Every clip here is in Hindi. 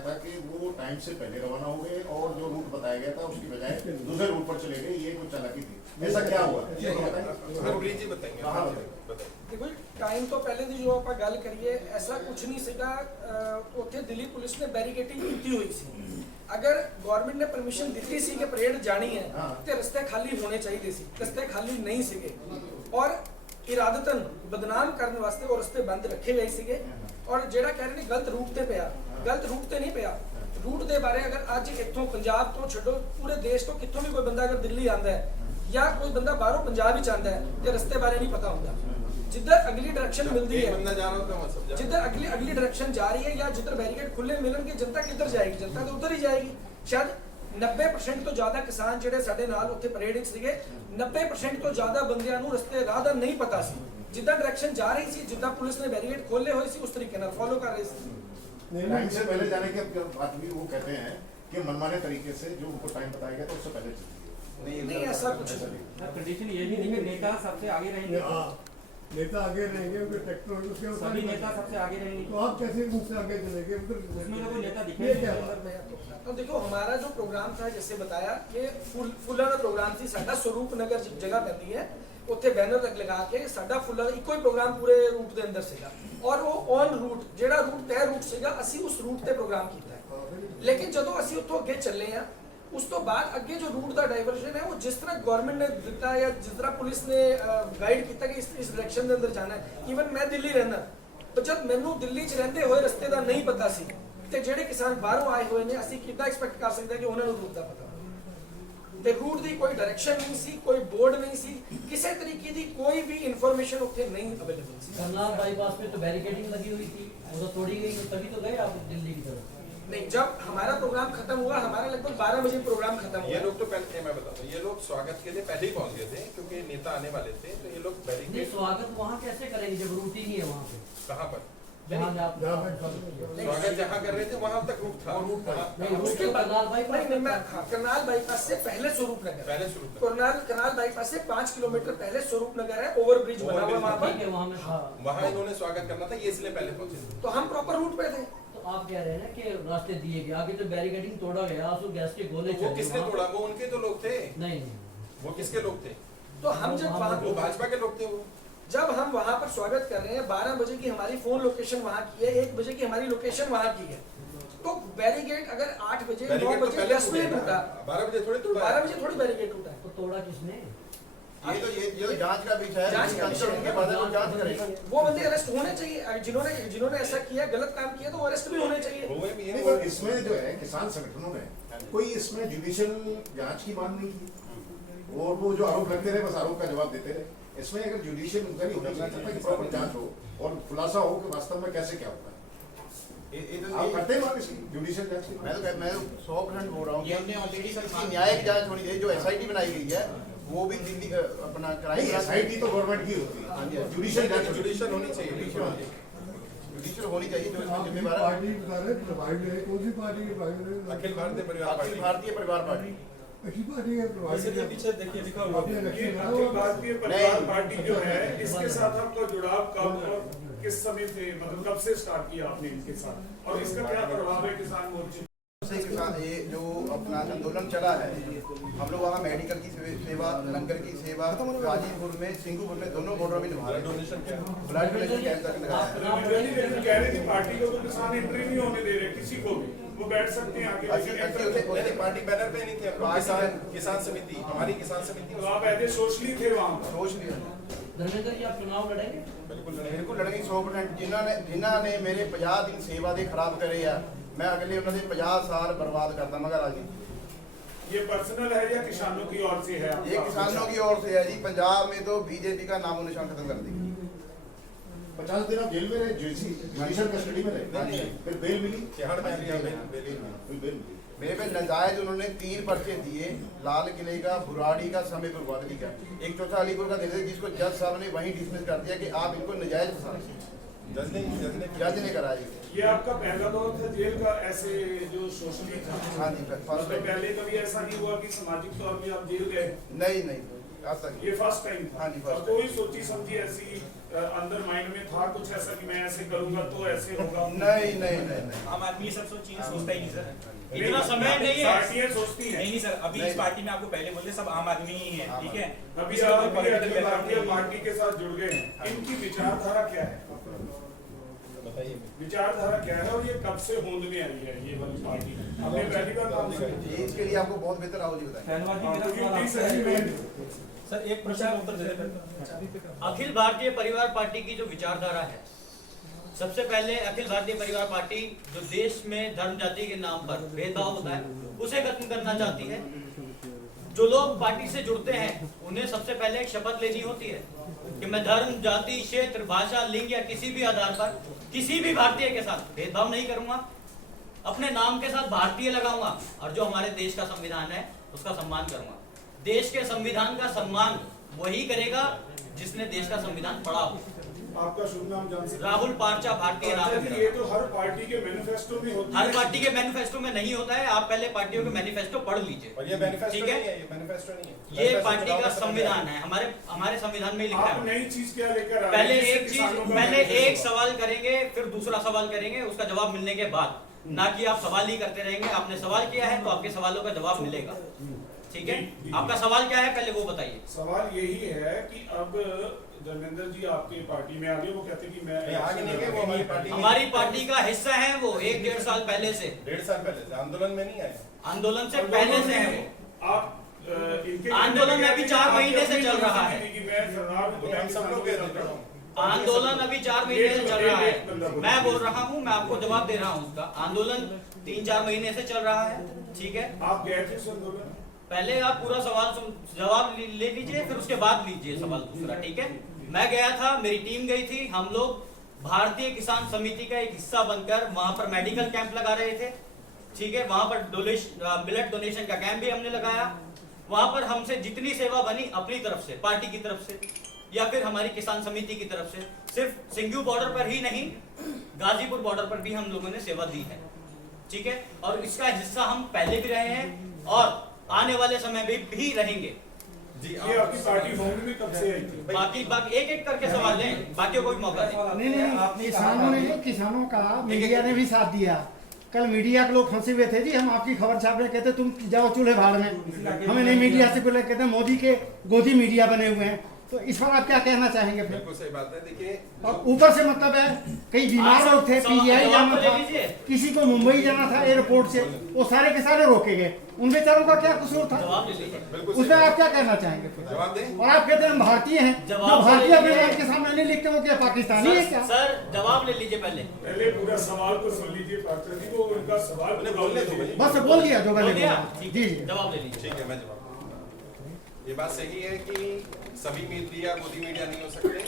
बताया था कि वो टाइम से पहले रवाना हो गए और जो रूट बताया गया था उसकी बजाय दूसरे रूट पर चले गए, ये कुछ चालाकी थी, ऐसा क्या हुआ? ਹਰਪ੍ਰੀਤ ਜੀ बताएंगे। हाँ, देखो टाइम तो पहले ਦੀ ਜੋ ਆਪਾਂ ਗੱਲ ਕਰੀਏ ਐਸਾ ਕੁਝ ਨਹੀਂ ਸੀਗਾ। ਉੱਥੇ ਦਿੱਲੀ ਪੁਲਿਸ ਨੇ ਬੈਰੀਕੇਡਿੰਗ ਕੀਤੀ ਹੋਈ ਸੀ। ਅਗਰ ਗਵਰਨਮੈਂਟ ਨੇ ਪਰਮਿਸ਼ਨ ਦਿੱਤੀ ਸੀ ਕਿ ਪਰੇਡ ਜਾਣੀ ਹੈ ਤੇ ਰਸਤੇ ਖਾਲੀ ਹੋਣੇ ਚਾਹੀਦੇ ਸੀ, ਰਸਤੇ ਖਾਲੀ ਨਹੀਂ ਸੀਗੇ ਔਰ ਇਰਾਦਤਨ ਬਦਨਾਮ ਕਰਨ ਵਾਸਤੇ ਉਹ ਰਸਤੇ ਬੰਦ ਰੱਖੇ ਗਏ ਸੀਗੇ। ਔਰ ਜਿਹੜਾ ਕਹਿ ਰਹੇ ਨੇ ਗਲਤ ਰੂਟ ਤੇ ਪਿਆ, ਗਲਤ ਰੂਟ ਤੇ ਨਹੀਂ ਪਿਆ। रूट के बारे अगर अज इतों पंजाब तो छो पूरे देश तो कितों भी कोई बंदा अगर दिल्ली आता है या कोई बंदा बाहरों पंजाब ही आता है तो रस्ते बारे नहीं पता होता। जिधर अगली डायरेक्शन मिलती है, जिधर अगली डायरेक्शन जा रही है या जिधर बैरिकेड खुले मिलेंगे जनता किधर जाएगी? जनता तो उधर ही जाएगी। शायद 90% तो ज़्यादा किसान ਜਿਹੜੇ ਸਾਡੇ ਨਾਲ ਉੱਥੇ ਪਰੇਡ ਵਿੱਚ ਸੀਗੇ 90% ਤੋਂ ਜ਼ਿਆਦਾ ਬੰਦਿਆਂ ਨੂੰ ਰਸਤੇ ਰਾਹ ਦਾ ਨਹੀਂ ਪਤਾ ਸੀ। ਜਿੱਦਾਂ ਡਾਇਰੈਕਸ਼ਨ ਜਾ ਰਹੀ ਸੀ, ਜਿੱਦਾਂ ਪੁਲਿਸ ਨੇ ਬੈਰੀਕੇਡ ਖੋਲੇ ਹੋਏ ਸੀ ਉਸ ਤਰੀਕੇ ਨਾਲ ਫੋਲੋ ਕਰ ਰਹੇ ਸੀ। टाइम से पहले जाने की बात भी वो कहते हैं कि मनमाने तरीके से जो उनको टाइम बताया गया था उससे पहले चलिए। नहीं ऐसा कुछ नहीं। कंडीशन ये भी नहीं कि नेता सबसे आगे रहेंगे। नेता आगे रहेंगे, उनके ट्रैक्टर उसके सभी नेता सबसे आगे रहेंगे, तो आप कैसे उनसे आगे चलेंगे? उसमें तो कोई नेता ये दिखे क्या नहीं। तो देखो हमारा जो प्रोग्राम था जैसे बताया ये फुल्ला का प्रोग्राम थी। साडा स्वरूप नगर जगह पैंदी है, उत्थे बैनर लगा के साडा फुल्ला इको ही प्रोग्राम पूरे रूट के अंदर सीगा और वो ऑन रूट जेड़ा रूट तय रूट सीगा असी उस रूट ते प्रोग्राम कीता है। लेकिन जदों असी उत्थों अगे चले हैं उस तो बाद अगे जो रूट का डाइवर्जन है वो जिस तरह गवर्नमेंट ने दिता या जिस तरह पुलिस ने गाइड किया कि इस डायरेक्शन के अंदर जाना है। ईवन मैं दिल्ली रहना तो जब मैनू दिल्ली च रहिंदे होए रस्ते का नहीं पता सी ते जेडे किसान बाहरों आए हुए ने असी किद्दां एक्सपैक्ट कर सकते कि उन्होंने रूट का पता ते रूट की कोई डायरेक्शन नहीं सी, कोई बोर्ड नहीं सी, किसी तरीके की कोई भी इंफॉर्मेशन उत्थे नहीं अवेलेबल सी। करनाल बाईपास पे तो बैरिकेडिंग लगी हुई थी, वो तो तोड़ी गई, तभी तो गए आप दिल्ली की तरफ। नहीं, जब हमारा प्रोग्राम खत्म हुआ, हमारा लगभग 12 बजे प्रोग्राम खत्म हुआ। ये लोग तो पहले मैं बताता हूँ, ये लोग स्वागत के लिए पहले ही पहुंच गए थे क्योंकि नेता आने वाले थे, तो ये लोग नहीं, बैरिकेड स्वागत वहाँ कैसे करेंगे जब रूट ही नहीं है वहाँ पे? कहाँ पर जहाँ आप स्वागत जहाँ कर रहे थे वहाँ तक रूट था। नहीं, रूट उसके तो बाद करनाल बाईपास नहीं, मैं करनाल बाईपास से पहले स्वरूप नगर, पहले शुरू था। करनाल बाईपास से 5 किलोमीटर पहले स्वरूप नगर है, ओवर ब्रिज बना हुआ वहाँ ठीक है, पर। वहाँ में था। वहाँ इन्होंने स्वागत करना था, ये इसलिए पहले पहुंचे थे। तो हम प्रॉपर रूट पे थे। तो आप कह रहे हैं ना कि रास्ते दिए गए, आगे तो बैरिकेडिंग तोड़ा गया, आंसू गैस के गोले वो चले किसने वहाँ। तोड़ा? वो उनके तो लोग थे। नहीं, वो किसके लोग थे? तो हम जब वहाँ वो वहाँ भाजपा के लोग थे। वो जब हम वहाँ पर स्वागत कर रहे हैं 12 बजे की हमारी फोन लोकेशन वहाँ की है, 1 बजे की हमारी लोकेशन वहाँ की है। तो बैरिकेड अगर 8 बजे 9 बैरिकेड तो बजे पहले 10 बजे टूटा, 12 बजे थोड़ी टूटा। 12 बजे थोड़ी बैरिकेड टूटा है। तो तोड़ा किसने? ये तो जांच का विषय है। जांच का विषय है। उनके बाद वो जांच करेगा। वो बंदे अरेस्ट होने चाहिए, जिन्होंने ऐसा किया, गलत काम किया, तो वो अरेस्ट भी होने चाहिए। हुए भी नहीं, हैं। पर इसमें जो है किसान संगठनों ने कोई इसमें जुडिशियल जांच की मांग नहीं की और वो जो आरोप लगते रहे बस आरोप का जवाब देते रहे। इसमें अगर जुडिशियल इंक्वायरी होनी चाहिए था कि प्रॉपर जांच हो और खुलासा हो कि वास्तव में कैसे क्या होता है। आप करते हैं इसकी जुडिशियल जांच की? मैं तो 100% बोल रहा हूँ ये हमने already इसकी न्यायिक जांच होनी चाहिए। जो एसआईटी बनाई गई है वो भी दिल्ली अपना नहीं, क्राइम एसआईटी तो गवर्नमेंट की होती हाँ जी, है, जुडिशियल जांच होनी जुडिशियल होनी चाहिए। जुडिशियल होनी चाहिए। जो इसमें आपकी जिम्मेवार है पार्टी बता रहे प्रभावित है, कौन सी पार्टी के प्रभावित अखिल भारतीय परिवार अखिल पार्टी। भारतीय परिवार पार्टी। अच्छी पार्टी है प्रभावित है। पीछे देखिए लिखा हुआ आपने है। इलेक्शन ये लड़ा अखिल हुआ? भारतीय परिवार पार्टी जो है इसके साथ आपका जुड़ाव कब और किस समय से, मतलब कब से स्टार्ट किया आपने इनके साथ और इसका क्या प्रभाव है किसान मोर्चे? से किसान ये जो अपना आंदोलन चला है, हम लोग वहाँ मेडिकल की सेवा, लंगर की सेवा गाजीपुर में, सिंगूपुर में दोनों बॉर्डर में निभा रहे हैं। डोनेशन क्या है? ब्लड डोनेशन कैंप तक लगाया है। रविंद्र कह रहे थे पार्टी को तो किसान एंट्री नहीं होने दे रहे किसी को भी, वो बैठ सकते हैं आगे। नहीं, पार्टी बैनर पे नहीं थे। हम लोग किसान समिति, हमारी किसान समिति। तो आप ऐसे सोशली थे वहाँ पर? सोच लिया धर्मेंद्र जी, आप चुनाव लड़ेंगे? बिल्कुल लड़ेंगे 100%। जिन्होंने मेरे 50 दिन सेवा दे खराब करे है, मैं अगले उन्होंने 50 साल बर्बाद करता मगर आज ये पर्सनल है या किसानों की ओर से है? ये किसानों की ओर से है जी। पंजाब में तो बीजेपी का नामो निशान खत्म कर दी। 50 दिन आप जेल में रहे, जुडिशियल कस्टडी में रहे, फिर बेल मिली, तिहाड़ में लिया फिर बेल मिली। मेरे पे नाजायज उन्होंने 3 पर्चे दिए, लाल किले का, बुराड़ी का, समय गुरबादली का। एक चौथा अलीपुर का दे दिया जिसको जज साहब ने वहीं डिसमिस कर दिया कि आप इनको नाजायज फंसा रहे हैं। जज ने करा जी। ये आपका पहला दौर था जेल का ऐसे जो सोशली था? हाँ जी, उससे पहले कभी ऐसा नहीं हुआ कि सामाजिक तौर पे आप जेल गए? नहीं आज तक ये फर्स्ट टाइम था। हाँ जी, first और कोई सोची समझी ऐसी अंदर माइंड में था कुछ ऐसा कि मैं ऐसे करूंगा तो ऐसे होगा? नहीं नहीं नहीं नहीं आम आदमी ये सब सोचता ही नहीं सर। नहीं, इतना समय नहीं है। पार्टियां सोचती हैं। नहीं सर, अभी नहीं। इस पार्टी में आपको पहले बोलते सब आम आदमी ही है, ठीक है। अभी इसका कोई आप political अखिल background भारतीय नहीं है। पार्टी के साथ जुड़ गए हैं, इनकी विचारधारा क्या है? विचारधारा क्या है और ये कब से होंद में आई है ये वाली पार्टी? आपने पहली बार नाम सुना? ये इसके लिए आपको बहुत बेहतर राहुल जी बताएंगे। पहलवान जी मेरा क्योंकि सवाल प्लीज आपसे है। एक्सप्लेन। सर एक प्रश्न का उत्तर दे दें। अखिल भारतीय परिवार पार्टी की जो विचारधारा है, सबसे पहले अखिल भारतीय परिवार पार्टी जो देश में धर्म जाति के नाम पर भेदभाव होता है उसे खत्म करना चाहती है। जो लोग पार्टी से जुड़ते हैं उन्हें सबसे पहले एक शपथ लेनी होती है कि मैं धर्म, जाति, क्षेत्र, भाषा, लिंग या किसी भी आधार पर किसी भी भारतीय के साथ भेदभाव नहीं करूंगा, अपने नाम के साथ भारतीय लगाऊंगा और जो हमारे देश का संविधान है उसका सम्मान करूंगा। देश के संविधान का सम्मान वही करेगा जिसने देश का संविधान पढ़ा हो। आपका शुभ नाम जान सकते हैं? राहुल पार्चा, भारतीय नाम है अच्छा जी, मेरा। ये तो हर पार्टी के मैनिफेस्टो में होती है। हर पार्टी के मैनिफेस्टो में नहीं होता है, आप पहले पार्टियों के मैनिफेस्टो पढ़ लीजिए। और ये मैनिफेस्टो ठीक है? नहीं है, ये मैनिफेस्टो नहीं है। ये मैनिफेस्टो पार्टी चुनाव का से पहले संविधान है, हमारे संविधान में ही लिखा आप है। नई चीज क्या लेकर आए? पहले जिससे एक चीज, किसानों का पहले benefit एक होगा? सवाल करेंगे, फिर दूसरा सवाल करेंगे, उसका जवाब मिलने के बाद, ना कि आप सवाल ही करते रहेंगे। आपने सवाल किया है तो आपके सवालों का जवाब मिलेगा, ठीक है? आपका सवाल क्या है पहले वो बताइए। सवाल यही है कि अब धर्मेंद्र जी आपके पार्टी में आगे, वो कहते हैं कि मैं नहीं, आगे नहीं गए, वो हमारी पार्टी हमारी पार्टी का हिस्सा है वो 1-1.5 साल पहले से, 1.5 साल पहले से आंदोलन में नहीं आए। आंदोलन से पहले से है वो। आप इनके आंदोलन अभी 4 महीने से चल रहा है। कि मैं सरदार को हम सब लोग पाकिस्तान गए को थे। आंदोलन अभी 4 महीने से चल रहा एक बंदा है। बोलो। मैं बोल रहा हूँ, मैं आपको जवाब दे रहा हूँ उसका। आंदोलन 3-4 महीने से चल रहा है, ठीक है? आप गए थे उस आंदोलन में? पहले आप पूरा सवाल जवाब ले लीजिए, फिर उसके बाद लीजिए सवाल दूसरा, ठीक है? मैं गया था, मेरी टीम गई थी, हम लोग भारतीय किसान समिति का एक हिस्सा बनकर वहां पर मेडिकल कैंप लगा रहे थे, ठीक है? वहां पर मिलेट डोनेशन का कैंप भी हमने लगाया। वहां पर हमसे जितनी सेवा बनी अपनी तरफ से, पार्टी की तरफ से या फिर हमारी किसान समिति की तरफ से, सिर्फ सिंघू बॉर्डर पर ही नहीं, गाजीपुर बॉर्डर पर भी हम लोगों ने सेवा दी है, ठीक है? और इसका हिस्सा हम पहले भी रहे हैं और आने वाले समय में भी रहेंगे। जी ये आपकी पार्टी होंद में कब से आई थी? बाकी एक करके सवाल लें, बाकियों को भी मौका दें। नहीं किसानों का मीडिया ने भी साथ दिया। कल मीडिया के लोग फंसे हुए थे जी, हम आपकी खबर छाप रहे, कहते तुम जाओ चूल्हे भाड़ में, हमें नहीं मीडिया से बोले, कहते मोदी के गोदी मीडिया बने हुए हैं। तो इस पर आप क्या कहना चाहेंगे फिर? बिल्कुल सही बात है। देखिए, और ऊपर से मतलब है कई बीमार लोग थे, पीजीआई जाना जवाब तो था, ले लीजिए। किसी को मुंबई जाना था एयरपोर्ट से, वो सारे के सारे रोके गए। उन बेचारों का क्या कसूर था? जवाब ले लीजिए। बिल्कुल उसमें सही आप क्या कहना चाहेंगे फिर? जवाब दें। और आप कहते हैं हम भारतीय हैं, जो जवाब भारतीय तो अपने ये- नाम के सामने नहीं लिखते हो क्या पाकिस्तानी है क्या? सर जवाब ले लीजिए पहले। पहले पूरा सवाल को सुन लीजिए पात्र जी, वो उनका सवाल उन्हें बोलने दो भाई। बस बोल दिया जो मैंने बोल दिया? बोला। ठीक जी है, जी जवाब ले लीजिए। ठीक है, मैं जवाब दूंगा। ये बात सही है कि सभी मीडिया गोदी मीडिया नहीं हो सकते,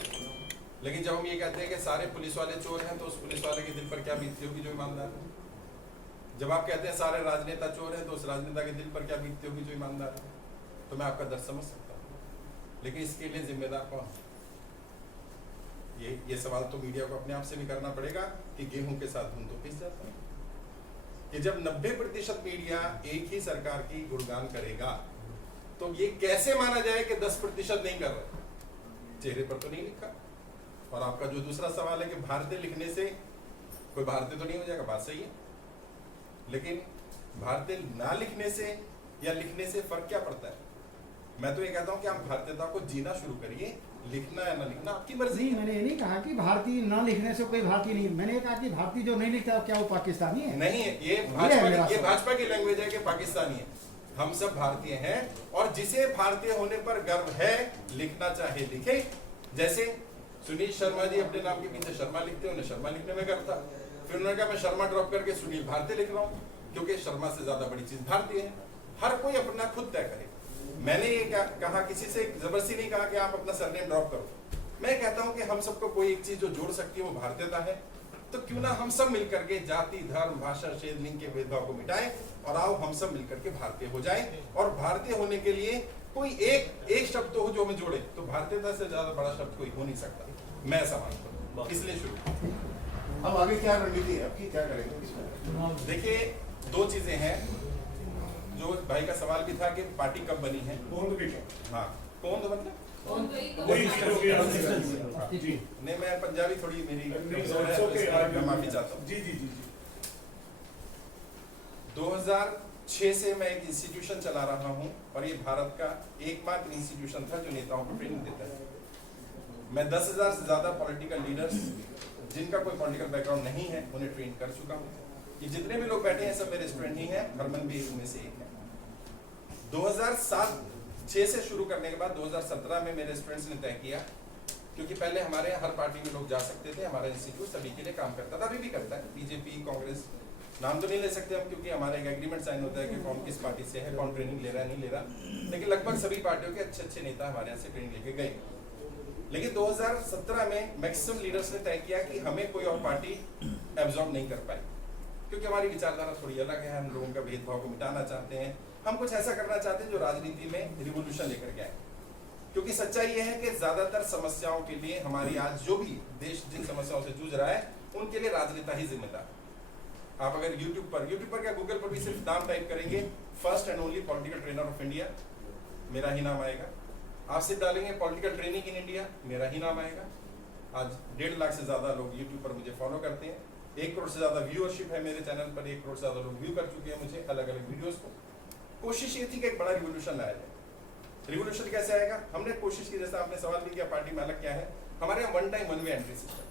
लेकिन जब हम ये कहते हैं कि सारे पुलिस वाले चोर हैं तो उस पुलिस वाले के दिल पर क्या बीतती होगी जो ईमानदार है? जब आप कहते हैं सारे राजनेता चोर हैं तो उस राजनेता के दिल पर क्या बीतती होगी जो ईमानदार है? तो मैं आपका दर्द समझ सकता हूँ, लेकिन इसके लिए जिम्मेदार कौन? ये सवाल तो मीडिया को अपने आप से भी करना पड़ेगा कि गेहूं के साथ धुन तो पिस जाता है कि जब 90% मीडिया एक ही सरकार की गुणगान करेगा तो ये कैसे माना जाए कि 10% नहीं कर रहे? चेहरे पर तो नहीं लिखा। और आपका जो दूसरा सवाल है कि भारतीय लिखने से कोई भारतीय तो नहीं हो जाएगा, बात सही है, लेकिन भारतीय ना लिखने से या लिखने से फर्क क्या पड़ता है? मैं तो ये कहता हूं कि आप भारतीयता को जीना शुरू करिए, लिखना या ना लिखना आपकी मर्जी नहीं, है। मैंने ये नहीं कहा कि भारतीय न लिखने से कोई भारतीय नहीं, मैंने ये कहा कि भारतीय जो नहीं लिखता क्या वो पाकिस्तानी है? नहीं है, ये भाजपा की लैंग्वेज है कि पाकिस्तानी है। हम सब भारतीय हैं और जिसे भारतीय होने पर गर्व है लिखना चाहे लिखे। जैसे सुनील शर्मा जी अपने नाम के पीछे शर्मा लिखते हैं, उन्हें शर्मा लिखने में गर्व था, फिर उन्होंने कहा मैं शर्मा ड्रॉप करके सुनील भारतीय लिख रहा हूँ क्योंकि शर्मा से ज्यादा बड़ी चीज भारतीय है। हर कोई अपना खुद तय करे। मैंने ये कहा, किसी से जबरदस्ती नहीं कहा कि आप अपना सरनेम ड्रॉप करो। मैं कहता हूं कि हम सबको कोई एक चीज जो जोड़ सकती है वो भारतीयता है, तो क्यों ना हम सब मिलकर के जाति, धर्म, भाषा, क्षेत्र, लिंग के भेदभाव को मिटाएं और आओ हम सब मिलकर के भारतीय हो जाएं। और भारतीय होने के लिए कोई एक शब्द तो हो जो हमें जोड़े, तो भारतीयता से ज्यादा बड़ा शब्द कोई हो नहीं सकता, मैं ऐसा मानता हूं। इसलिए शुरू। अब आगे क्या रणनीति है आपकी, क्या करेंगे इसमें? देखिए, दो चीजें हैं। जो भाई का सवाल भी था कि पार्टी कब बनी है। होंद में क्या? हाँ, कौन मतलब वही चीज हो गया जी नहीं, मैं पंजाबी थोड़ी मेरी नहीं, कमजोर है, it's okay, तो इसलिए मैं माफी चाहता हूँ। जी जी जी 2006 से मैं एक इंस्टीट्यूशन चला रहा हूँ और ये भारत का एकमात्र इंस्टीट्यूशन था जो नेताओं को ट्रेनिंग देता है। मैं 10,000 से ज्यादा पॉलिटिकल लीडर्स जिनका कोई पॉलिटिकल बैकग्राउंड नहीं है उन्हें ट्रेन कर चुका हूँ। ये जितने भी लोग बैठे हैं सब मेरे स्टूडेंट ही हैं, हरमन भी उनमें से एक है। 2007-6 से शुरू करने के बाद 2017 में मेरे स्टूडेंट्स ने तय किया, क्योंकि पहले हमारे हर पार्टी में लोग जा सकते थे, हमारा इंस्टीट्यूट सभी के लिए काम करता था, अभी भी करता है। बीजेपी, कांग्रेस, नाम तो नहीं ले सकते हम क्योंकि हमारा एक एग्रीमेंट साइन होता है कि कौन किस पार्टी से है, कौन ट्रेनिंग ले रहा है नहीं ले रहा, लेकिन लगभग सभी पार्टियों के अच्छे अच्छे नेता हमारे यहाँ से ट्रेनिंग लेके गए। लेकिन 2017 में मैक्सिमम लीडर्स ने तय किया कि हमें कोई और पार्टी एब्जॉर्ब नहीं कर पाई, क्योंकि हमारी विचारधारा थोड़ी अलग है, हम लोगों का भेदभाव को मिटाना चाहते हैं, हम कुछ ऐसा करना चाहते हैं जो राजनीति में रिवोल्यूशन लेकर के आए। क्योंकि सच्चाई ये है कि ज्यादातर समस्याओं के लिए हमारी आज जो भी देश जिन समस्याओं से जूझ रहा है उनके लिए राजनेता ही जिम्मेदार है। आप अगर YouTube पर क्या गूगल पर भी सिर्फ नाम टाइप करेंगे, first and only political trainer of India, मेरा ही नाम आएगा। आप सिर्फ डालेंगे पॉलिटिकल ट्रेनिंग इन इंडिया, मेरा ही नाम आएगा। आज 1.5 लाख से ज्यादा लोग YouTube पर मुझे फॉलो करते हैं, 1 करोड़ से ज्यादा व्यूअरशिप है मेरे चैनल पर, 1 करोड़ से ज्यादा लोग व्यू कर चुके हैं मुझे अलग अलग वीडियोस को। कोशिश ये थी कि एक बड़ा रिवोल्यूशन लाया जाए। रिवोल्यूशन कैसे आएगा? हमने कोशिश की, जैसा आपने सवाल भी किया पार्टी में अलग क्या है, हमारे यहाँ 1 टाइम 1 वे एंट्री सिस्टम।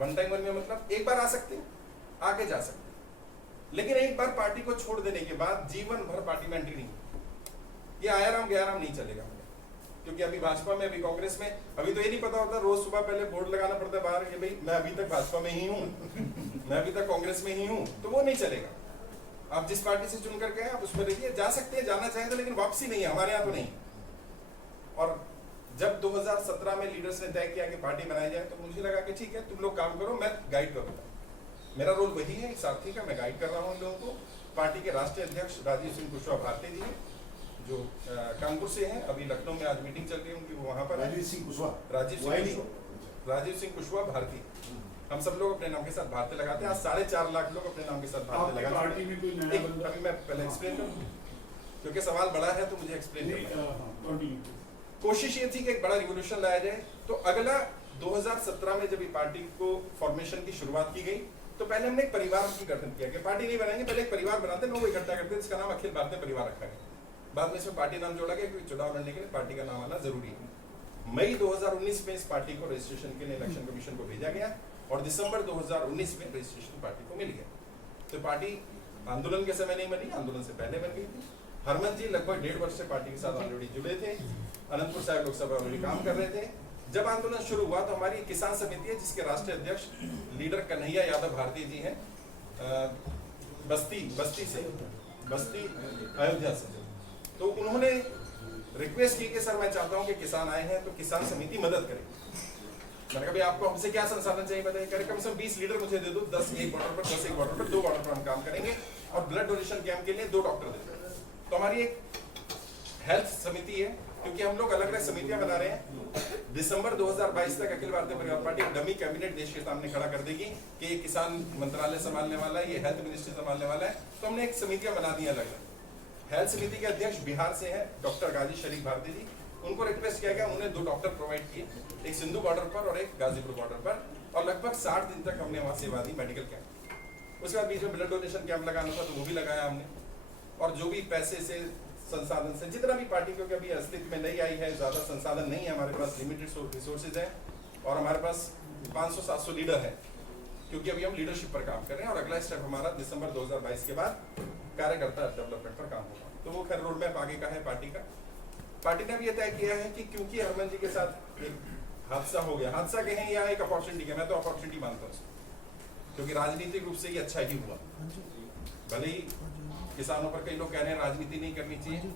1 टाइम 1 वे मतलब एक बार आ सकते हैं, आगे जा सकते हैं, लेकिन एक बार पार्टी को छोड़ देने के बाद जीवन भर पार्टी में एंट्री नहीं। ये आया राम गया राम नहीं चलेगा मुझे, क्योंकि अभी भाजपा में, अभी कांग्रेस में, अभी तो ये नहीं पता होता, रोज सुबह पहले बोर्ड लगाना पड़ता है बाहर कि भाई मैं अभी तक भाजपा में ही हूँ, मैं अभी तक कांग्रेस में ही हूँ, तो वो नहीं चलेगा। आप जिस पार्टी से चुन करके आप उसमें रहिए, जा सकते हैं, जाना चाहें तो, लेकिन वापसी नहीं है, हमारे यहाँ तो नहीं। और जब 2017 में लीडर्स ने तय किया कि पार्टी बनाई जाए, तो मुझे लगा कि ठीक है तुम लोग काम करो, मैं गाइड करूंगा। मेरा रोल वही है, एक साथी का, मैं गाइड कर रहा हूँ लोगों को। पार्टी के राष्ट्रीय अध्यक्ष राजीव सिंह कुशवाहा भारती जी हैं, जो कानपुर से हैं, अभी लखनऊ में आज मीटिंग चल रही है उनकी, वो वहाँ पर राजीव सिंह कुशवाहा भारती। हम सब लोग अपने नाम के साथ भारतीय लगाते हैं। आज 4.5 लाख लोग अपने नाम के साथ भारतीय लगा पार्टी में कोई नया बंदा? अभी मैं पहले एक्सप्लेन करूँ, क्योंकि सवाल बड़ा है तो मुझे एक्सप्लेन करना है। कोशिश ये थी कि एक बड़ा रिवोल्यूशन लाया जाए। तो अगला 2017 में जब पार्टी को फॉर्मेशन की शुरुआत की गई, तो पहले हमने एक परिवार की गठन किया कि पार्टी नहीं बनाएंगे, पहले एक परिवार बनाते, लोग इकट्ठा करते, जिसका नाम अखिल भारतीय परिवार रखा गया। बाद में इसमें पार्टी नाम जोड़ा गया, क्योंकि चुनाव लड़ने के लिए पार्टी का नाम आना जरूरी है। मई 2019 में इस पार्टी को रजिस्ट्रेशन के लिए इलेक्शन कमीशन को भेजा गया और दिसंबर 2019 में रजिस्ट्रेशन पार्टी को मिल गया। तो पार्टी आंदोलन के समय नहीं बनी, आंदोलन से पहले बन गई थी। हरमन जी लगभग 1.5 वर्ष से पार्टी के साथ ऑलरेडी जुड़े थे, अनंतपुर साहिब लोकसभा में काम कर रहे थे। जब आंदोलन शुरू हुआ तो हमारी किसान समिति है, जिसके राष्ट्रीय अध्यक्ष लीडर कन्हैया यादव भारती जी हैं, बस्ती अयोध्या से। तो उन्होंने रिक्वेस्ट की कि सर मैं चाहता हूं कि किसान आए हैं तो किसान समिति मदद करे। मैंने कहा भाई आपको हमसे क्या संसाधन चाहिए बताइए। कह रहे कम से कम 20 लीडर मुझे दे दो, 10 एक बॉर्डर पर, 10 एक बॉर्डर पर, 2 बॉर्डर पर हम काम करेंगे और ब्लड डोनेशन कैंप के लिए 2 डॉक्टर दे दो। तो हमारी एक हेल्थ समिति है, क्योंकि हम लोग अलग अलग समितियां बना रहे हैं। दिसंबर 2022 तक अखिल भारतीय परिवार पार्टी डमी कैबिनेट देश के सामने खड़ा कर देगी कि ये किसान मंत्रालय संभालने वाला है, ये हेल्थ मिनिस्ट्री संभालने वाला है। तो हमने एक समितियां बना दी अलग अलग। हेल्थ समिति के अध्यक्ष बिहार से हैं डॉक्टर गाजी शरीफ भारती जी। उनको रिक्वेस्ट किया गया, उन्होंने 2 डॉक्टर प्रोवाइड किए, एक सिंधु बॉर्डर पर और एक गाजीपुर बॉर्डर पर, और लगभग 60 दिन तक हमने वहां सेवा दी, मेडिकल कैंप। उसके बाद बीच में ब्लड डोनेशन कैंप लगाना था तो वो भी लगाया हमने। और जो भी पैसे से, संसाधन से, जितना भी पार्टी, क्योंकि अभी अस्तित्व में नहीं आई है, ज्यादा संसाधन नहीं है हमारे पास, लिमिटेड रिसोर्सेज है, और हमारे पास 500-700 लीडर है, क्योंकि अभी हम लीडरशिप पर काम कर रहे हैं। और अगला स्टेप हमारा दिसंबर 2022 के बाद कार्यकर्ता डेवलपमेंट पर काम होगा। तो वो खैर रोड मैप आगे का है पार्टी का। पार्टी ने भी ये तय किया है कि क्योंकि हरमन जी के साथ एक हादसा हो गया, हादसा कहें या एक अपॉर्चुनिटी है, मैं तो अपॉर्चुनिटी मानता हूँ, क्योंकि राजनीतिक रूप से ये अच्छा ही हुआ। भले ही किसानों पर कई लोग कह रहे हैं राजनीति नहीं करनी चाहिए,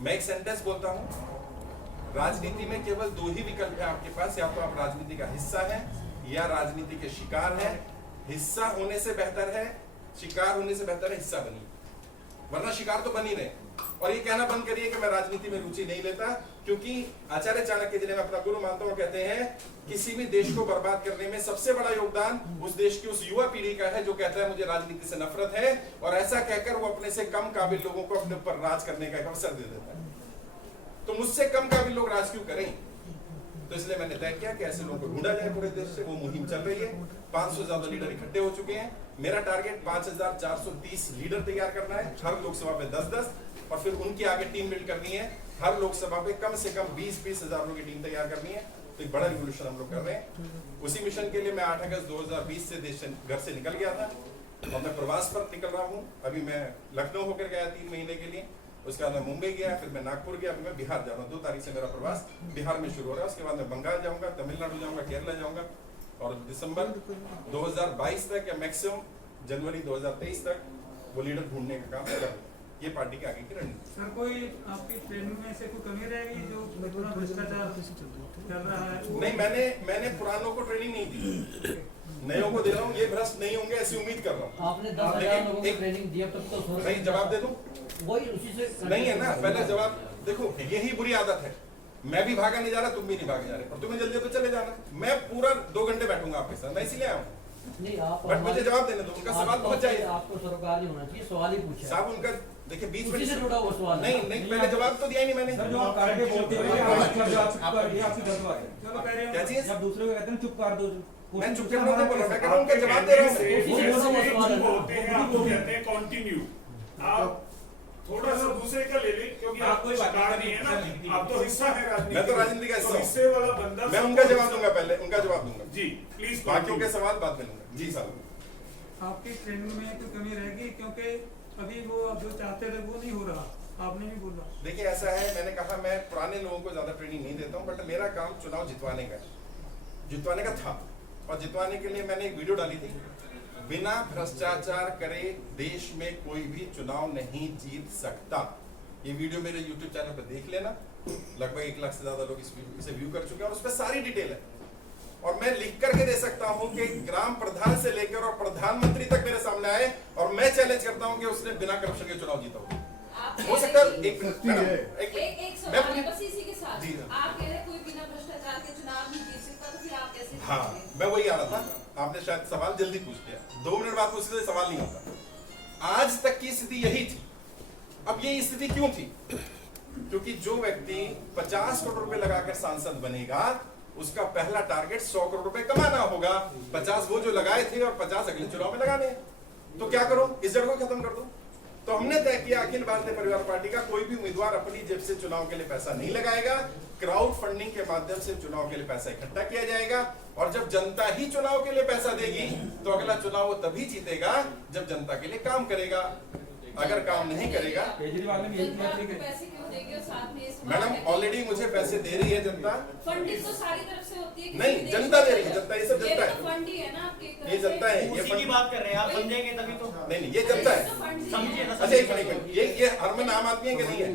मैं एक सेंटेंस बोलता हूँ, राजनीति में केवल 2 ही विकल्प है आपके पास, या तो आप राजनीति का हिस्सा है या राजनीति के शिकार है। हिस्सा होने से बेहतर है, शिकार होने से बेहतर है हिस्सा बनिए, वरना शिकार तो बन ही रहे। और ये कहना बंद करिए कि मैं राजनीति में रुचि नहीं लेता, क्योंकि आचार्य चाणक्य जिन्हें मैं अपना गुरु मानता हूँ, कहते हैं किसी भी देश को बर्बाद करने में सबसे बड़ा योगदान उस देश की उस युवा पीढ़ी का है जो कहता है मुझे राजनीति से नफरत है, और ऐसा कहकर वो अपने से कम काबिल लोगों को अपने ऊपर राज करने का एक अवसर दे देता है। तो मुझसे कम का भी लोग राज क्यों करें? तो इसलिए मैंने तय किया कि ऐसे लोगों को ढूंढा जाए पूरे देश से। वो मुहिम चल रही है, 500 से ज्यादा लीडर इकट्ठे हो चुके हैं। मेरा टारगेट 5430 लीडर तैयार करना है, हर लोकसभा में 10-10, और फिर उनकी आगे टीम बिल्ड करनी है। हर लोकसभा पे कम से कम 20-20 हजार लोगों की टीम तैयार करनी है। तो एक बड़ा रिवोल्यूशन हम लोग कर रहे हैं। उसी मिशन के लिए मैं 8 अगस्त 2020 से देश घर से निकल गया था और मैं प्रवास पर निकल रहा हूँ। अभी मैं लखनऊ होकर गया 3 महीने के लिए, उसके बाद मैं मुंबई गया, फिर मैं नागपुर गया, अभी मैं बिहार जा रहा हूँ। 2 तारीख से मेरा प्रवास बिहार में शुरू हो रहा है। उसके बाद मैं बंगाल जाऊंगा, तमिलनाडु जाऊंगा, केरला जाऊंगा, और दिसंबर 2022 तक या मैक्सिमम जनवरी 2023 तक वो लीडर ढूंढने का काम करेंगे। ये पार्टी के आगे की रणनीति। सर, कोई आपकी ट्रेनिंग में से कोई कमी रहेगी जो पूरा भ्रष्टाचार चल रहा है? नहीं, मैंने पुरानों को ट्रेनिंग नहीं दी, नयों को दे रहा हूँ। ये भ्रष्ट नहीं होंगे ऐसी उम्मीद कर रहा हूँ। आपने 10,000 लोगों को ट्रेनिंग दी, अब तक तो नहीं, जवाब दे दूं? वही उसी से नहीं है ना, पहले जवाब देखो। यही बुरी आदत है, मैं भी भागा नहीं जा रहा, तुम भी नहीं भागे जा रहे, और तुम्हें जल्दी तो चले जाना। मैं पूरा 2 घंटे बैठूंगा आपके साथ, मैं इसीलिए आया हूँ। नहीं, आप बट मुझे जवाब देने दो, उनका सवाल बहुत चाहिए। आपको सरोकार नहीं होना चाहिए, सवाल ही पूछा साहब उनका देखिए बीच में उसी से जुड़ा हुआ सवाल है। नहीं, पहले जवाब तो दिया ही नहीं मैंने। सर, जो आप आगे बोलते हैं आपकी गलत है। चलो कह रहे क्या हैं चीज? जब दूसरे को कहते हैं चुप कर दो, मैं चुप करने नहीं बोल रहा, मैं कह रहा हूँ उनका जवाब दे रहा हूँ। होते हैं, आपको कहते हैं कंटिन्यू। आप थोड़ा सा दूसरे का ले लें, क्योंकि आप कोई शिकार नहीं है ना, आप तो हिस्सा है राजनीति। मैं तो राजनीति का हिस्सा हूं। हिस्से वाला बंदा। मैं उनका जवाब दूंगा, पहले उनका जवाब दूंगा जी, प्लीज। बाकियों के सवाल बाद में लूंगा। जी साहब, आपकी ट्रेनिंग में कोई कमी रहेगी? क्योंकि अभी वो जो चाहते थे वो नहीं हो रहा, आपने भी बोला। देखिए ऐसा है, मैंने कहा मैं पुराने लोगों को ज्यादा ट्रेनिंग नहीं देता हूँ, बट मेरा काम चुनाव जितवाने का था, और जितवाने के लिए मैंने एक वीडियो डाली थी। बिना भ्रष्टाचार करे देश में कोई भी चुनाव नहीं जीत सकता। ये वीडियो मेरे YouTube चैनल पर देख लेना, लगभग 1 लाख से ज्यादा लोग इसे व्यू कर चुके हैं, और उस पर सारी डिटेल है। और मैं लिख करके दे सकता हूं कि ग्राम प्रधान से लेकर और प्रधानमंत्री तक मेरे सामने आए, और मैं चैलेंज करता हूं कि उसने बिना करप्शन के चुनाव जीता हो सकता है। एक सवाल बस इसी के साथ जी, आप कह रहे कोई बिना भ्रष्टाचार के चुनाव नहीं जीत सकता, तो फिर आप कैसे? हाँ, मैं वही आ रहा था, आपने शायद सवाल जल्दी पूछ लिया। 2 मिनट बाद पूछने से सवाल नहीं होता। आज तक की स्थिति यही थी। अब ये स्थिति क्यों थी? क्योंकि जो व्यक्ति 50 करोड़ रुपए लगाकर सांसद बनेगा, उसका पहला टारगेट 100 करोड़ रुपए कमाना होगा। 50 वो जो लगाए थे और 50 अगले चुनाव में लगाने। तो क्या करो, इस जड़ को खत्म कर दो। तो हमने तय किया अखिल भारतीय परिवार पार्टी का कोई भी उम्मीदवार अपनी जेब से चुनाव के लिए पैसा नहीं लगाएगा। क्राउड फंडिंग के माध्यम से चुनाव के लिए पैसा इकट्ठा किया जाएगा, और जब जनता ही चुनाव के लिए पैसा देगी तो अगला चुनाव वो तभी जीतेगा जब जनता के लिए काम करेगा। अगर काम नहीं करेगा, केजरीवाल ने यही किया था। पैसे क्यों देंगे? और साथ में इस मैडम ऑलरेडी मुझे पैसे दे रही है जनता। फंडिंग तो सारी तरफ से होती है। नहीं, जनता दे रही है, जनता, ये सब जनता है। फंड ही है ना आपके एक तरफ ये जनता है, ये उसी की बात कर रहे हैं आप, समझेंगे तभी तो। नहीं, ये जनता है। समझिए ना, अच्छा एक मिनट, ये हरमन आम आदमी है कि नहीं है?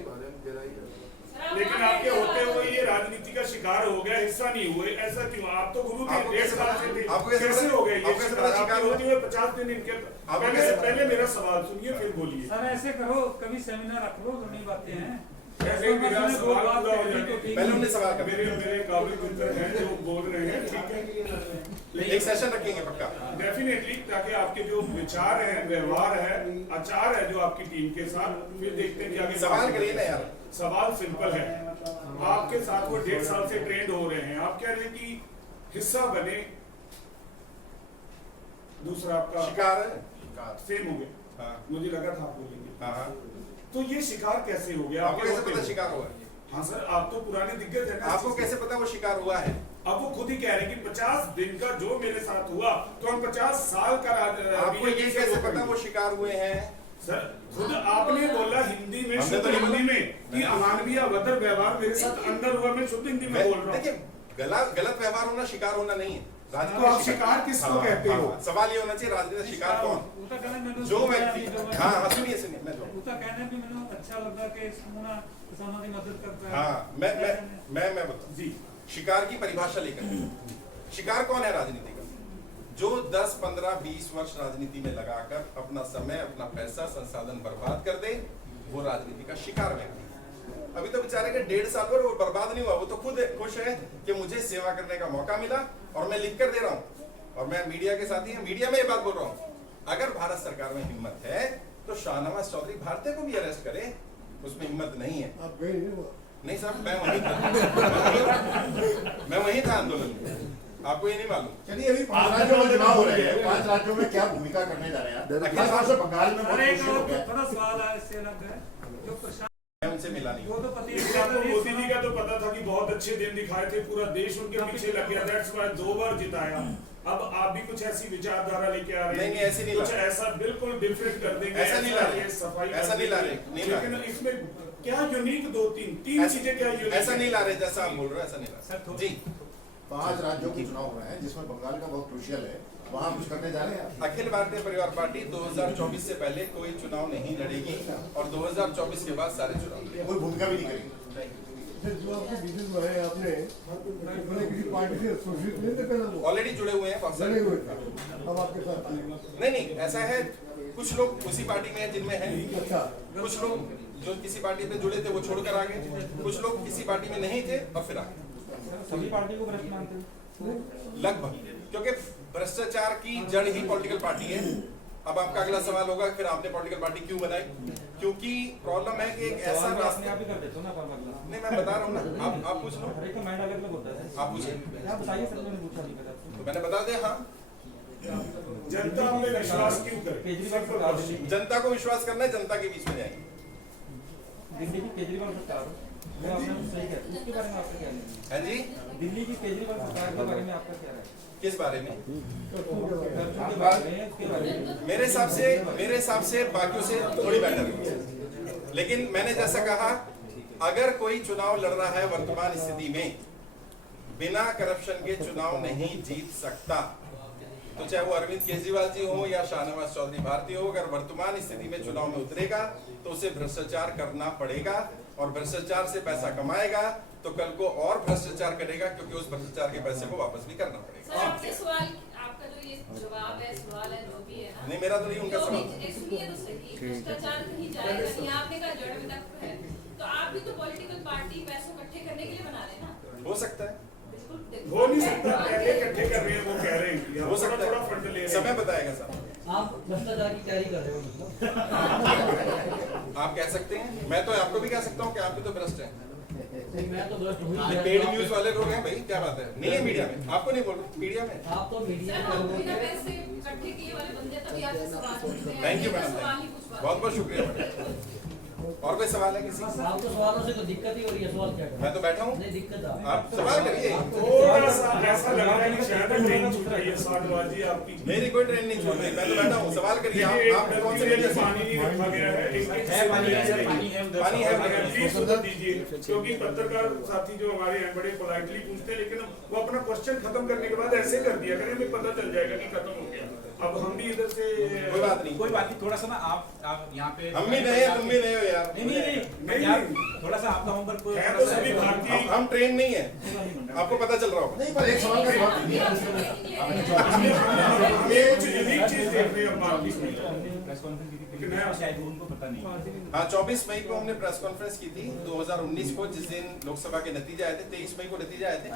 लेकिन आपके होते हुए ये राजनीति का शिकार हो गया, हिस्सा नहीं हुए, ऐसा क्यों? आप तो गुरु थे, 1.5 साल से थे, कैसे हो गए ये शिकार? होते हुए 50 दिन इनके। पहले मेरा सवाल सुनिए, फिर बोलिए। सर, ऐसे करो, कभी सेमिनार रख लो, नई बातें हैं। मेरा सवाल पूरा हो जाए। पहले हमने सवाल कर मेरे काबिल मित्र हैं जो बोल रहे हैं, ठीक है, एक सेशन रखेंगे पक्का डेफिनेटली, ताकि आपके जो विचार है, व्यवहार है, आचार है जो आपकी टीम के साथ, फिर देखते हैं कि आगे सवाल करिए ना यार। सवाल सिंपल है, आपके साथ वो 1.5 साल से ट्रेंड हो रहे हैं, आप कह रहे हैं कि हिस्सा बने, दूसरा आपका शिकार है, सेम हो गया। हाँ। मुझे लगा था आप बोलेंगे। हाँ, तो ये शिकार कैसे हो गया? आपको कैसे पता शिकार हुआ? हाँ सर, आप तो पुराने दिग्गज हैं ना। आपको कैसे पता वो शिकार हुआ है? अब वो खुद ही कह रहे हैं कि 50 दिन का जो मेरे साथ हुआ, तो हम 50 साल का आपको ये कैसे पता वो शिकार हुए हैं? सर, खुद आपने बोला हिंदी में, शुद्ध हिंदी में, कि अमानवीय अभद्र व्यवहार मेरे साथ अंदर हुआ। मैं शुद्ध हिंदी में बोल रहा हूँ। देखिए, गलत व्यवहार होना शिकार होना नहीं है। तो आप शिकार किसको कहते हो? सवाल ये होना चाहिए राजनीति शिकार कौन? जो व्यक्ति, हाँ सुनिए मैं कहने भी मैंने अच्छा लगा कि किसानों की मदद करता है। हाँ, मैं बताऊं जी, शिकार की परिभाषा लेकर, शिकार कौन है राजनीति का? जो 10, 15, 20 वर्ष राजनीति में लगाकर अपना समय, अपना पैसा, संसाधन बर्बाद कर दे, वो राजनीति का शिकार व्यक्ति। अभी तो बेचारे के 1.5 साल पर वो बर्बाद नहीं हुआ, वो तो खुद खुश है कि मुझे सेवा करने का मौका मिला, और मैं लिख कर दे रहा हूँ, और मैं मीडिया के साथ ही मीडिया में ये बात बोल रहा हूँ। अगर भारत सरकार में हिम्मत है तो शाहनवाज चौधरी भारतीय को भी अरेस्ट करे, उसमें हिम्मत नहीं है। नहीं साहब, मैं वहीं था आंदोलन में, आपको ये नहीं मालूम? चलिए अभी 5 राज्यों में चुनाव हो रहे हैं, 5 राज्यों में क्या भूमिका करने जा रहे हैं? अखिल भारत से बंगाल में बहुत अरे एक मुश्किल हो गया। थोड़ा सवाल है इससे अलग है जो प्रशांत मैं उनसे मिला नहीं। वो तो पति आपको मोदी जी का तो पता था कि बहुत अच्छे दिन दिखाए थे, पूरा देश उनके पीछे लग गया, दैट्स व्हाई 2 बार जिताया। अब आप भी कुछ ऐसी विचारधारा लेके आ रहे हैं? नहीं, ऐसी नहीं कुछ ला रहे। ऐसा बिल्कुल डिफरेंट कर देंगे, ऐसा नहीं ला रहे। सफाई ऐसा नहीं ला रहे, नहीं ला लेकिन रहे। इसमें क्या यूनिक 2-3 चीजें क्या यूनिक? ऐसा नहीं ला रहे जैसा आप बोल रहे हो, ऐसा नहीं ला रहे जी। 5 राज्यों के चुनाव हो रहे हैं जिसमें बंगाल का बहुत क्रूशियल है, वहाँ कुछ करने जा रहे हैं आप? अखिल भारतीय परिवार पार्टी 2024 से पहले कोई चुनाव नहीं लड़ेगी और 2024 के बाद सारे चुनाव लड़ेगी। कोई भूमिका भी नहीं करेगी। जो आपके बिजनेस बनाए आपने मैंने किसी पार्टी से एसोसिएट नहीं थे पहले लोग ऑलरेडी जुड़े हुए हैं बहुत सारे। जुड़े हुए थे, अब आपके साथ नहीं, ऐसा है, कुछ लोग उसी पार्टी में हैं जिनमें हैं, अच्छा कुछ लोग जो किसी पार्टी में जुड़े थे वो छोड़कर आ गए, कुछ लोग किसी पार्टी में नहीं थे और फिर आ गए। सभी पार्टी को भ्रष्ट मानते हैं लगभग, क्योंकि भ्रष्टाचार की जड़ ही पॉलिटिकल पार्टी है। अब आपका अगला सवाल होगा फिर आपने पॉलिटिकल पार्टी क्यों बनाई? क्योंकि प्रॉब्लम है कि एक ऐसा रास्ता, आप ही कर देते हो ना फॉर्मूला। नहीं मैं बता रहा हूँ ना, आप पूछ लो, अरे तो माइंड अलग होता है। आप पूछिए, आप बताइए सर, मैंने पूछा नहीं पता। तो मैंने बता दिया। हाँ, जनता पे विश्वास क्यों करे? केजरीवाल सरकार दिल्ली जनता को विश्वास करना है, जनता के बीच में जाएंगे। की केजरीवाल सरकार वो आपने सही कहते हैं, उसके बारे में आपका क्या है? है जी, दिल्ली की केजरीवाल सरकार के बारे में आपका क्या है? किस बारे में? कर्फ्यू के बारे में, उसके बारे में। मेरे हिसाब से बाकियों से थोड़ी बेटर है, लेकिन मैंने जैसा कहा, अगर कोई चुनाव लड़ रहा है वर्तमान स्थिति में, बिना करप्शन के चुनाव नहीं जीत सकता। तो चाहे वो अरविंद केजरीवाल जी हो या शाहनवाज चौधरी भारती हो, अगर वर्तमान स्थिति में चुनाव में उतरेगा तो उसे भ्रष्टाचार करना पड़ेगा और भ्रष्टाचार से पैसा कमाएगा तो कल को और भ्रष्टाचार करेगा, क्योंकि उस भ्रष्टाचार के पैसे को वापस भी करना पड़ेगा। सर आपसे सवाल, आपका जो ये जवाब है, सवाल है जो भी है ना, नहीं मेरा तो नहीं, उनका सवाल। सुनिए तो सही, भ्रष्टाचार कहीं जाएगा नहीं, आपने कहा जड़ में तक है, तो आप भी तो पॉलिटिकल पार्टी पैसों इकट्ठे करने के लिए बना रहे हैं ना? हो सकता है, हो नहीं सकता, पहले इकट्ठे कर रहे हैं, वो कह रहे हैं कि हो सकता थोड़ा फंड ले है, रहे हैं। समय बताएगा साहब। आप भ्रष्टाचार की तैयारी कर रहे हो मतलब? आप कह सकते हैं, मैं तो आपको भी कह सकता हूँ कि आप भी तो भ्रष्ट हैं। नहीं, मैं तो भ्रष्ट हुई ये पेड न्यूज वाले लोग हैं भाई, क्या बात है? नहीं है मीडिया में, आपको नहीं बोल रहा, मीडिया में। आप तो मीडिया सर में हम लोगों बिना के पैसे इकट्ठे किए वाले बंदे तभी आपसे सवाल पूछते हैं। थैंक यू ये तो मैडम, सवाल ही पूछ पाते हैं। बहुत बहुत शुक्रिया मैडम। और कोई सवाल है किसी? आप तो सवालों से तो दिक्कत ही हो रही है, सवाल क्या करें? मैं तो बैठा हूँ, नहीं दिक्कत आ आप सवाल करिए। थोड़ा सा ऐसा लग रहा है कि शायद ट्रेन छूट रही है साधुवाजी आपकी। मेरी कोई ट्रेन नहीं छूट रही, मैं तो बैठा हूँ, सवाल करिए। आप कौन से मीडिया से? पानी नहीं रखा गया है, पानी है प्लीज उधर दीजिए, क्योंकि पत्रकार साथी जो हमारे हैं बड़े पोलाइटली पूछते हैं, लेकिन वो अपना क्वेश्चन खत्म करने के बाद ऐसे कर दिया करें, हमें पता चल जाएगा कि खत्म हो गया। अब हम भी इधर से कोई बात नहीं, कोई बात नहीं, थोड़ा सा ना आप यहाँ पे हम भी नए हैं, तुम भी नए हो यार। नहीं यार, थोड़ा सा आपका होमवर्क है तो सभी भारतीय। हम ट्रेन नहीं है, आपको पता चल रहा होगा। नहीं, पर एक सवाल का जवाब दीजिए। हमें कुछ यूनिक चीज देख रहे हैं मार्केट में। प्रेस कॉन्फ्रेंस की थी, शायद उनको पता नहीं। हाँ, 24 मई को हमने प्रेस कॉन्फ्रेंस की थी 2019 को, जिस दिन लोकसभा के नतीजे आए थे। 23 मई को नतीजे आए थे।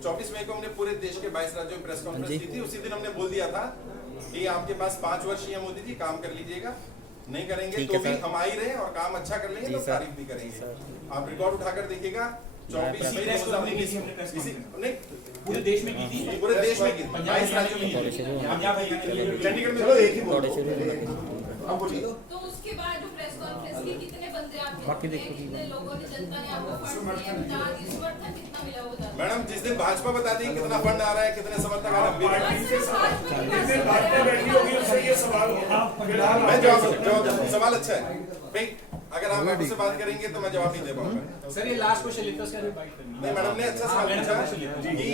24 मई को हमने पूरे देश के 22 राज्यों में प्रेस कॉन्फ्रेंस की थी। उसी दिन हमने बोल दिया था कि आपके पास 5 वर्ष है मोदी जी, काम कर लीजिएगा, नहीं करेंगे तो भी हम आ ही रहे और काम अच्छा कर लेंगे तो तारीफ भी करेंगे। आप रिकॉर्ड उठाकर देखिएगा, 24 मई 2019 नहीं पूरे देश में की थी, पूरे देश में की, 22 राज्यों में, चंडीगढ़ में। चलो एक ही बोलो, आप बोलिए। तो उसके बाद जो प्रेस कॉन्फ्रेंस की, कितने बंदे आपके थे, कितने लोगों ने, जनता ने आपको फंड दिए, समर्थन कितना मिला वो बता दीजिए। मैडम, जिस दिन भाजपा बता देगी कितना फंड आ रहा है, कितने समर्थक आ रहे हैं, पार्टी से जिस दिन भाजपा बैठी होगी उससे ये सवाल होगा। मैं जवाब सवाल अच्छा है भाई, अगर आप मेरे से बात करेंगे तो मैं जवाब नहीं दे पाऊंगा। सर ये लास्ट क्वेश्चन लेते हैं, उसका बाइट करनी है। नहीं, मैडम ने अच्छा सवाल पूछा कि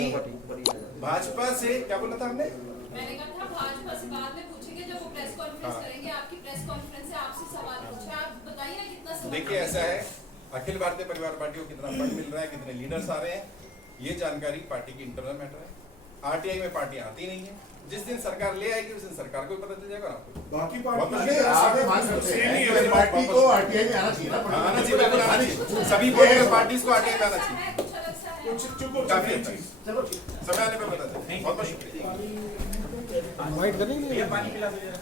भाजपा से क्या बोला था हमने? मैंने कहा था भाजपा से बाद में पूछेंगे जब वो प्रेस कॉन्फ्रेंस करेंगे, आपकी प्रेस कॉन्फ्रेंस से आपसे सवाल पूछे, आप बताइए ना कितना सवाल। देखिए ऐसा है, अखिल भारतीय परिवार पार्टी को कितना फंड मिल रहा है, कितने लीडर्स आ रहे हैं, ये जानकारी पार्टी की इंटरनल मैटर है। आरटीआई में पार्टी आती नहीं है, जिस दिन सरकार ले आएगी उस दिन सरकार को भी पता चल जाएगा आपको। बाकी आप पार्टी मान सकते हैं कि पार्टी को आरटीआई में आना चाहिए ना, आना चाहिए, बिल्कुल आना चाहिए। सभी पॉलिटिकल पार्टीज को आरटीआई में आना चाहिए, कुछ अलग सा है। कुछ चुप काफी अच्छा है। चलो ठीक। समय आने पे पता चले। बहुत बहुत शुक्रिया। ये पानी पिला दीजिए।